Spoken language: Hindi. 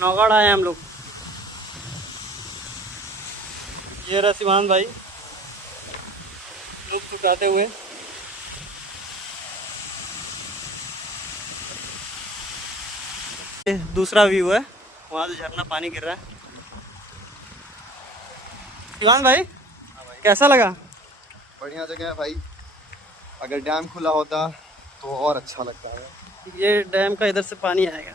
नौगढ़ आए हम लोग। ये रहा सिवान भाई लुत्फ उठाते हुए। दूसरा व्यू है, वहाँ से झरना पानी गिर रहा है। सिवान भाई कैसा लगा? बढ़िया जगह है भाई, अगर डैम खुला होता तो और अच्छा लगता है। ये डैम का इधर से पानी आएगा।